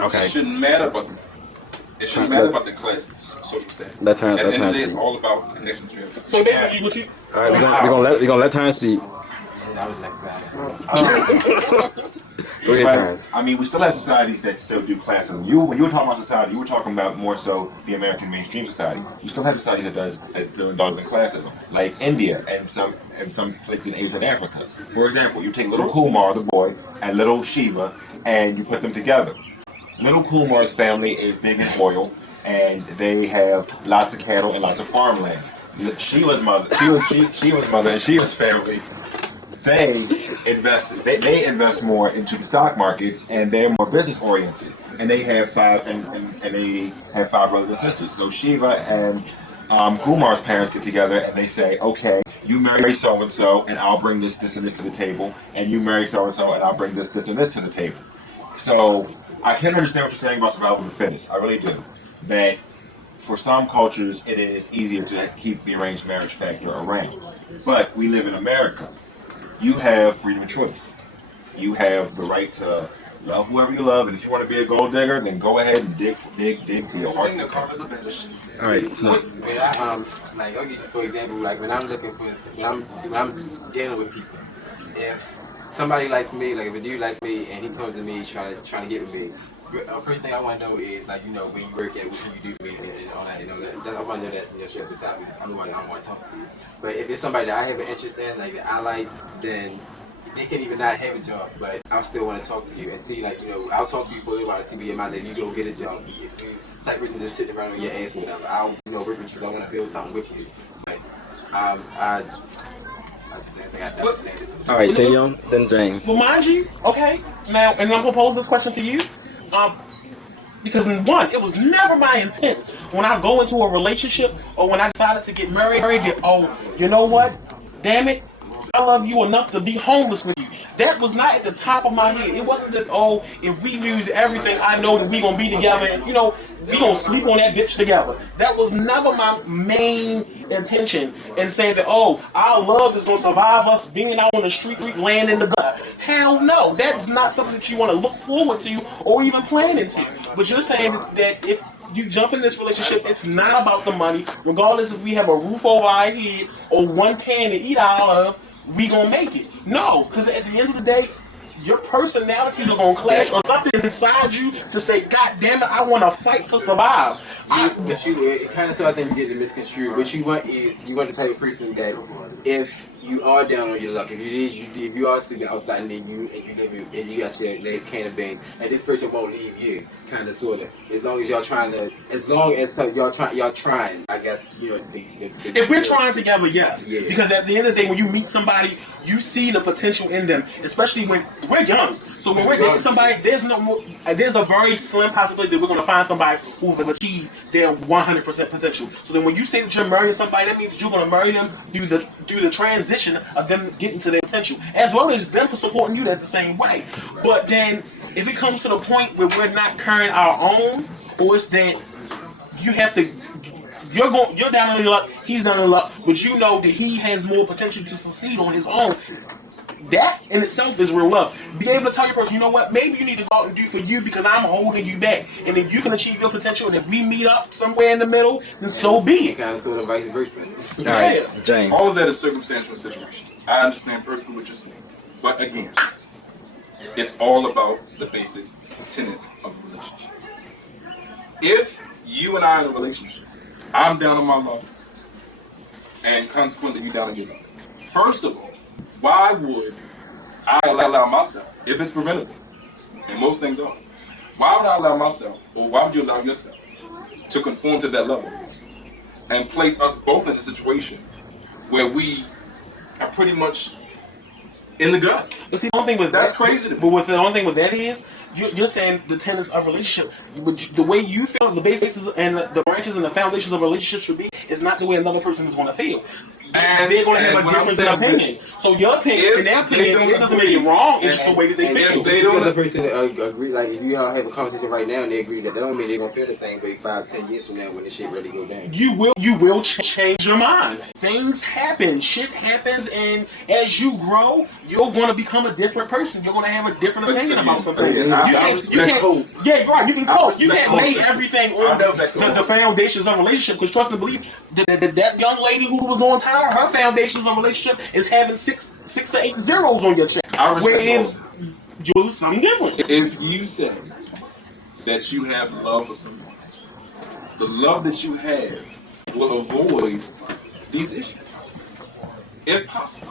Okay. It shouldn't matter about the class, social status. Let Terrence At the end of the day, speak. it's all about the connections you have. So basically, what you? All right, we're gonna let Terrence speak. That was next guy. Go ahead, Terrence. I mean, we still have societies that still do classism. When you were talking about society, you were talking about more so the American mainstream society. You still have societies that indulge in classism, like India and some places in Asia and Africa. For example, you take little Kumar, the boy, and little Shiva, and you put them together. Little Kumar's family is big in oil, and they have lots of cattle and lots of farmland. Shiva's mother and Shiva's family, they invest more into the stock markets, and they're more business oriented. And they have five brothers and sisters. So Shiva and Kumar's parents get together and they say, okay, you marry so and so, and I'll bring this, and this to the table, and you marry so and so, and I'll bring this, and this to the table. So I can understand what you're saying about survival of the fittest. I really do. That for some cultures, it is easier to keep the arranged marriage factor around. But we live in America. You have freedom of choice. You have the right to love whoever you love, and if you want to be a gold digger, then go ahead and dig to your heart's content. All right, so Like, okay, just for example, like when I'm looking for, when I'm dealing with people, if somebody likes me, like if a dude likes me and he comes to me trying to get with me, first thing I want to know is, like, you know, when you work at, what can you do for me, and all that, you know, that I want to know that, you know, shit at the top. I'm the one I want to talk to you. But if it's somebody that I have an interest in, like that I like, then they can even not have a job, but I still want to talk to you and see, like, you know, I'll talk to you for a little while to see what your mind's. If you go get a job, if you type person just sitting around on your ass or whatever, I'll, you know, work with you. I want to build something with you. But I just think I have to understand this. all right, say young, then James. Well, mind you, okay, now, and I'm gonna pose this question to you, because one, it was never my intent when I go into a relationship or when I decided to get married that, oh, you know what, damn it, I love you enough to be homeless with you. That was not at the top of my head. It wasn't that, oh, if we lose everything, I know that we gonna be together and, you know, we gonna sleep on that bitch together. That was never my main intention in saying that, oh, our love is gonna survive us being out on the street, laying in the gutter. Hell no, that's not something that you want to look forward to or even plan into. But you're saying that if you jump in this relationship, it's not about the money, regardless if we have a roof over our head or one pan to eat out of, we gonna make it. No, because at the end of the day, your personalities are gonna clash, or something inside you to say, God damn it, I want to fight to survive. It kind of, so I think you get it misconstrued. What you want is, you want the type of person that if you are down on your luck, if you are sleeping outside and then you got your legs can of veins, and this person won't leave you, kind of, sort of. As long as y'all trying, I guess, you know. If we're trying together, yes. Yeah. Because at the end of the day, when you meet somebody, you see the potential in them, especially when we're young. So when we're dating somebody, there's a very slim possibility that we're going to find somebody who has achieved their 100% potential. So then when you say that you're marrying somebody, that means you're going to marry them through the transition of them getting to their potential, as well as them supporting you that the same way. But then if it comes to the point where we're not carrying our own, or it's that you have to, you're down on your luck, he's down on your luck, but you know that he has more potential to succeed on his own. That in itself is real love. Be able to tell your person, you know what, maybe you need to go out and do for you because I'm holding you back. And if you can achieve your potential, and if we meet up somewhere in the middle, then so be it. Kind of, sort of, vice versa. All right, James. All of that is circumstantial and situational. I understand perfectly what you're saying. But again, it's all about the basic tenets of a relationship. If you and I are in a relationship, I'm down on my luck, and consequently you down on your luck. First of all, why would I allow myself, if it's preventable, and most things are, why would I allow myself, or why would you allow yourself to conform to that level and place us both in a situation where we are pretty much in the gut? But see, the only thing with That's that, crazy to me. But with the only thing with that is, you're saying the tenets of relationship, but the way you feel the basis and the branches and the foundations of a relationship should be is not the way another person is going to feel. And they're gonna have a what I'm difference in saying is opinion. this. So your opinion, If in their they opinion, don't it doesn't agree- make it wrong. It's just the way that they and feel. if they Because don't the person agree, like if you all have a conversation right now and they agree that don't mean they're gonna feel the same way 5-10 years from now when the shit really go down. You will change your mind. Things happen, shit happens, and as you grow, you're gonna become a different person. You're gonna have a different opinion about something. I respect hope. Yeah, right. You can cope. You respect can't lay hope. everything I on respect the hope. foundations of a relationship. Because trust and believe, that young lady who was on time, her foundations of a relationship is having six to eight zeros on your check. I respect Whereas yours is something different. If you say that you have love for someone, the love that you have will avoid these issues, if possible.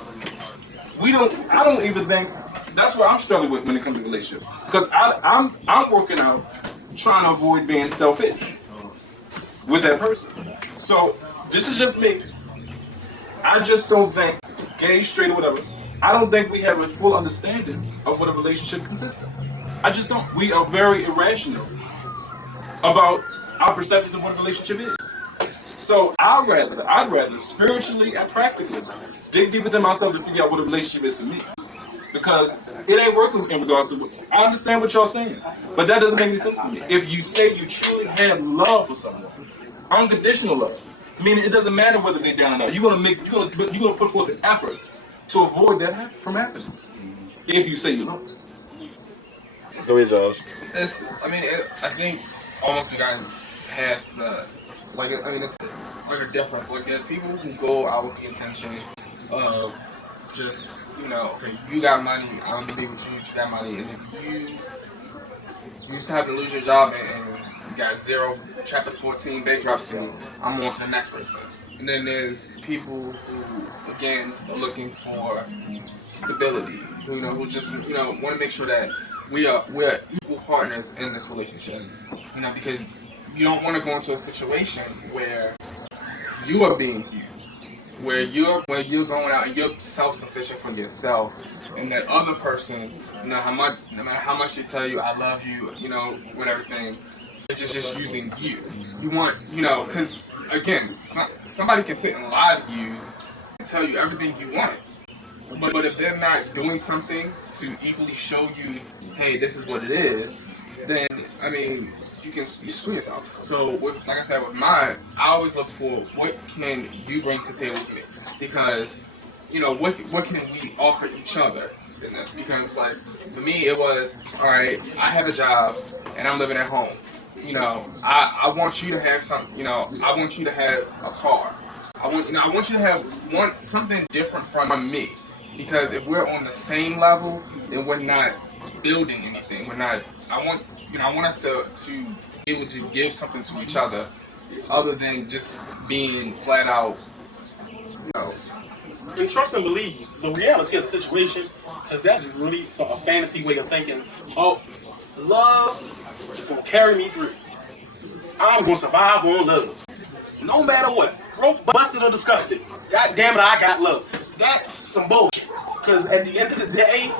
I don't even think that's what I'm struggling with when it comes to relationships, because I'm working out trying to avoid being selfish with that person. So this is just me. I just don't think, gay, straight, or whatever, I don't think we have a full understanding of what a relationship consists of. I just don't. We are very irrational about our perceptions of what a relationship is. So I'd rather spiritually and practically dig deep within myself to figure out what a relationship is for me. Because it ain't working in regards to, I understand what y'all saying, but that doesn't make any sense to me. If you say you truly have love for someone, unconditional love, meaning it doesn't matter whether they're down or not, you're gonna put forth an effort to avoid that from happening. If you say you love them. Go ahead, Josh. I think almost you guys past the, it's like a difference. Like, there's people who go out with the intention of just, okay, you got money, I'm gonna be with you, you got money, and if you just happen to lose your job and you got zero, chapter 14 bankruptcy, I'm on to the next person. And then there's people who, again, are looking for stability, who just, want to make sure that we're equal partners in this relationship, because you don't want to go into a situation where you are being used, where you're going out and you're self-sufficient for yourself, and that other person, no matter how much they tell you I love you, with everything, they're just using you. You want, because again, somebody can sit and lie to you and tell you everything you want. But if they're not doing something to equally show you, hey, this is what it is, then, you screw yourself. So, like I said, with mine, I always look for what can you bring to the table with me? Because, what can we offer each other in this? Because, like, for me, it was, all right, I have a job and I'm living at home. I want you to have something, I want you to have a car. I want you to have something different from me. Because if we're on the same level, then we're not building anything. I want us to be able to give something to each other than just being flat out, And trust and believe, the reality of the situation, because that's really a fantasy way of thinking, oh, love is going to carry me through. I'm going to survive on love. No matter what. Broke, busted, or disgusted. God damn it, I got love. That's some bullshit. Because at the end of the day,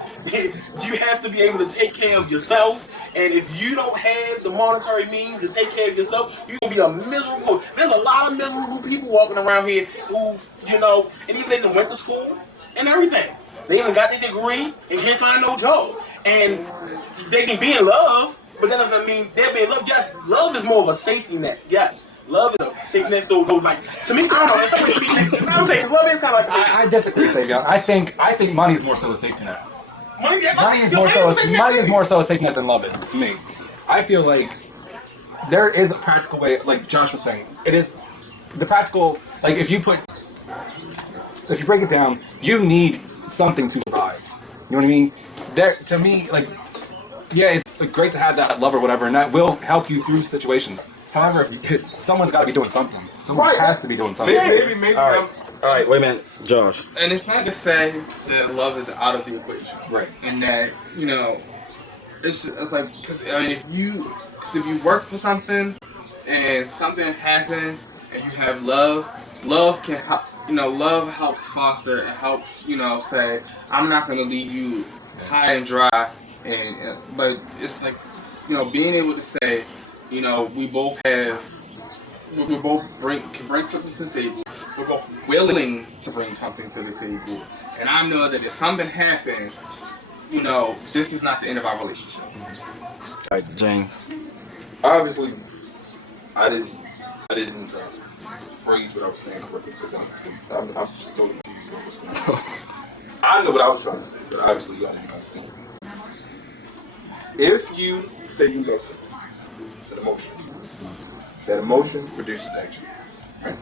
you have to be able to take care of yourself. And if you don't have the monetary means to take care of yourself, you're going to be a miserable. There's a lot of miserable people walking around here who, and even they went to school and everything. They even got their degree and can't find no job. And they can be in love, but that doesn't mean they're being loved. Yes, love is more of a safety net. Yes. Love is a safety net, so like, to me, I don't know, in some ways, I'm saying, because love is kind of like I disagree, Savion. I think money is more so a safety net. Money is more so a safety net than love is to me. I feel like there is a practical way, like Josh was saying. It is the practical, like if you break it down, you need something to survive. You know what I mean? To me, like, yeah, it's great to have that love or whatever, and that will help you through situations. However, if someone's got to be doing something. Someone has to be doing something. Maybe. All right, wait a minute, Josh. And it's not to say that love is out of the equation, Right? And that it's like, because if you work for something and something happens and you have love can help. Love helps foster. It helps. Say I'm not gonna leave you high and dry. But it's like, being able to say, we both can bring something to the table. both willing to bring something to the table, and I know that if something happens, you know, this is not the end of our relationship. All right, James. Obviously, I didn't phrase what I was saying correctly because I'm just totally confused about what's going on. I know what I was trying to say, but obviously y'all didn't understand. If you say you love something, it's an emotion. That emotion produces action. Right?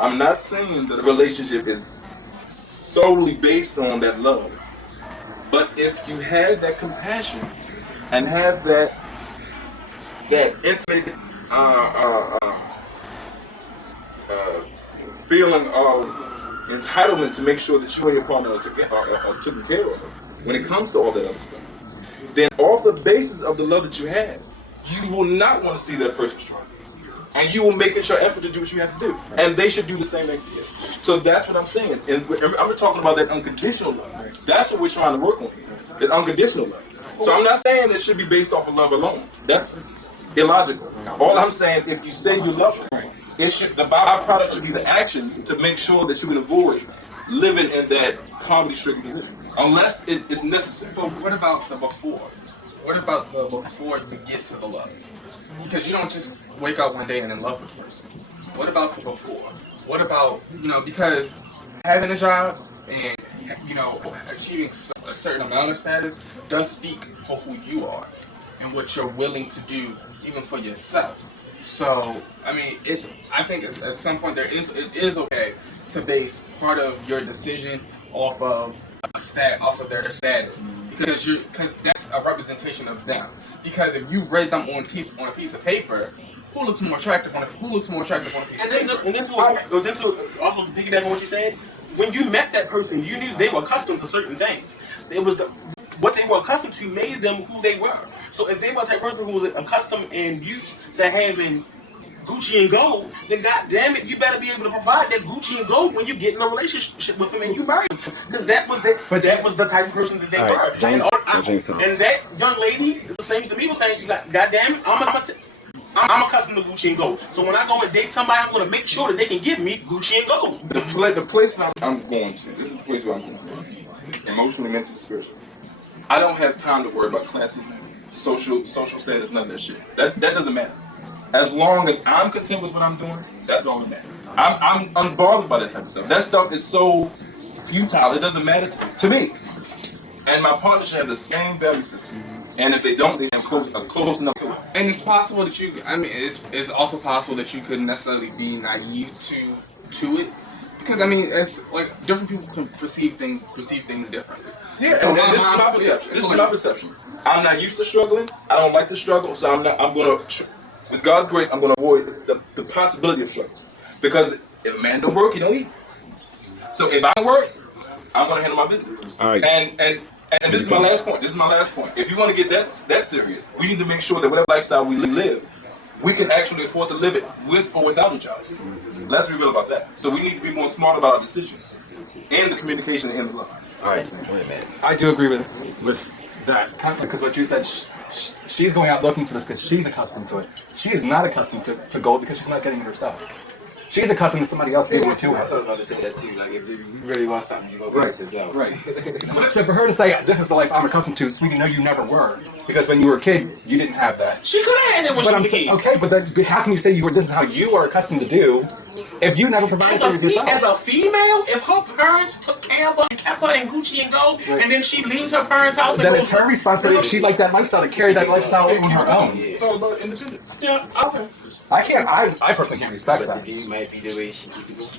I'm not saying that a relationship is solely based on that love, but if you have that compassion and have that intimate feeling of entitlement to make sure that you and your partner are taken care of when it comes to all that other stuff, then off the basis of the love that you have, you will not want to see that person struggle. And you will make it your effort to do what you have to do. And they should do the same thing for you. So that's what I'm saying. And I'm talking about that unconditional love. That's what we're trying to work on here. That unconditional love. So I'm not saying it should be based off of love alone. That's illogical. All I'm saying, if you say you love them, the byproduct should be the actions to make sure that you can avoid living in that poverty-stricken position. Unless it is necessary. But what about the before? What about the before you get to the love? Because you don't just wake up one day and in love with a person. What about the before? What about, you know, because having a job and, you know, achieving a certain amount of status does speak for who you are and what you're willing to do even for yourself. So, I mean, I think at some point it is okay to base part of your decision off of their status because that's a representation of them. Because if you rate them on a piece of paper, who looks more attractive on a piece of paper? And then to also piggyback on what you said, when you met that person, you knew they were accustomed to certain things. It was what they were accustomed to made them who they were. So if they were the type of person who was accustomed and used to having Gucci and gold, then God damn it, you better be able to provide that Gucci and gold when you get in a relationship with him and you marry him. Because that was the type of person that they All right, were. James, And that young lady, the same to me, was saying, God damn it, I'm accustomed to Gucci and gold. So when I go and date somebody, I'm going to make sure that they can give me Gucci and gold. The place I'm going to, this is the place where I'm going. Emotionally, mentally, spiritually. I don't have time to worry about classes, social status, none of that shit. That doesn't matter. As long as I'm content with what I'm doing, that's all that matters. I'm unbothered by that type of stuff. That stuff is so futile, it doesn't matter to me. And my partner should have the same value system. And if they don't, they are close enough to it. And it's possible that it's also possible that you couldn't necessarily be naive to it. Because I mean, it's like different people can perceive things differently. Yeah, so and this is my perception. This is my perception. I'm not used to struggling. I don't like to struggle, so I'm gonna, with God's grace, I'm gonna avoid the possibility of struggle. Because if a man don't work, he don't eat. So if I work, I'm gonna handle my business. All right. And this is my last point. If you want to get that serious, we need to make sure that whatever lifestyle we live, we can actually afford to live it with or without a job. Let's be real about that. So we need to be more smart about our decisions and the communication and the love. All right, wait a minute. I do agree with that because what you said, she's going out looking for this because she's accustomed to it. She is not accustomed to gold because she's not getting it herself. She's accustomed to somebody else giving it to I was her. about to say that too. Like if you really want something, you go get it yourself. Right. So for her to say, this is the life I'm accustomed to, speaking, no, you never were. Because when you were a kid, you didn't have that. She could have had it when she was a kid. Okay, but how can you say this is how you are accustomed to do if you never provided for yourself? As a female, if her parents took care of her and kept her in Gucci and gold, and then she leaves her parents' house, then it's her responsibility if she liked that lifestyle to carry that lifestyle on her own. It's all about independence. Yeah, okay. I personally can't respect But that. the dude might be the way she keep it going.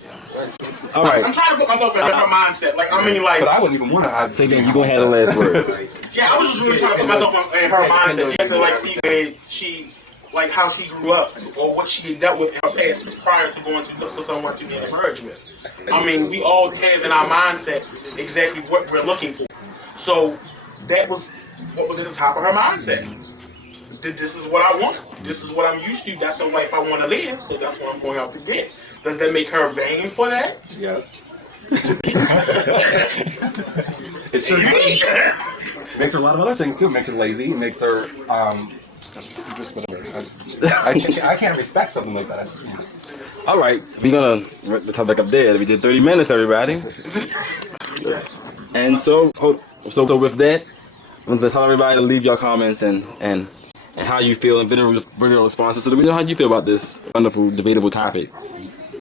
All right. I'm trying to put myself in her mindset. Like, I mean, like. But I wouldn't even want to. Say again, you go ahead the last word. Yeah, I was just really trying to put myself in her mindset, just to like see where she, like how she grew up, or what she had dealt with in her past prior to going to look for someone to get merged with. I mean, we all have in our mindset exactly what we're looking for. So that was what was at the top of her mindset. This is what I want. This is what I'm used to. That's the life I want to live. So that's what I'm going out to get. Does that make her vain for that? Yes. It sure makes her a lot of other things too. It makes her lazy. It makes her just whatever. I can't respect something like that. I just can't. All right, we're gonna wrap the topic up there. We did 30 minutes, everybody. And so with that, I'm gonna tell everybody to leave your comments and how you feel and video responses so that we know how you feel about this wonderful debatable topic.